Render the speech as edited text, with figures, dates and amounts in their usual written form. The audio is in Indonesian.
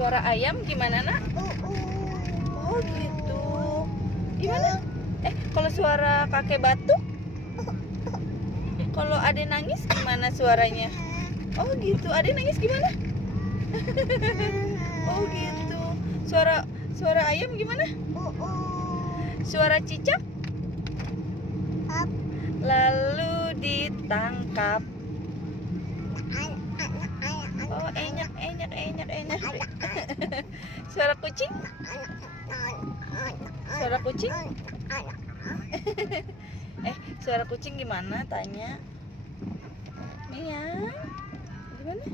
Suara ayam gimana, Nak? Oh, gitu. Gimana? Kalau suara kakek batuk? Kalau Ade nangis gimana suaranya? Oh, gitu. Ade nangis gimana? Oh, gitu. Suara ayam gimana? Suara cicak? Lalu ditangkap. Oh, enyek. Suara kucing? Suara kucing? Suara kucing gimana? Tanya. Miau. Gimana?